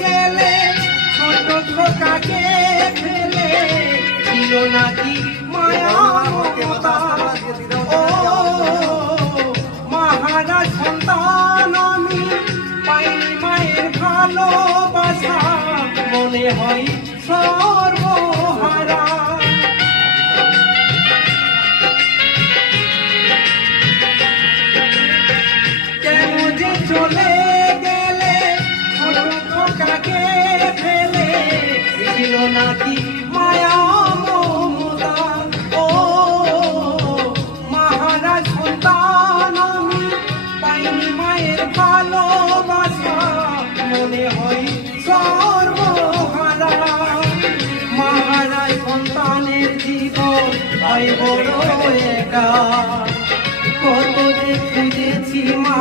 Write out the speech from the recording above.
গেলে ছোট খোকাকে ফেলে ছিল নাকি মায়া মমতা ও মহারাজ সন্তান আমি পাইনি মায়ের ভালোবাসা মনে হয় সর্বহারা কেন যে চলে গেলে ছোট খোকাকে ফেলে ছিল নাকি মায়া মমতা ও মহারাজ সন্তান আমি পাইনি মায়ের ভালোবাসা মনে হয় সর্বহারা মহারাজ সন্তানের জীবন হয় বড় একা কত যে খুঁজেছি মা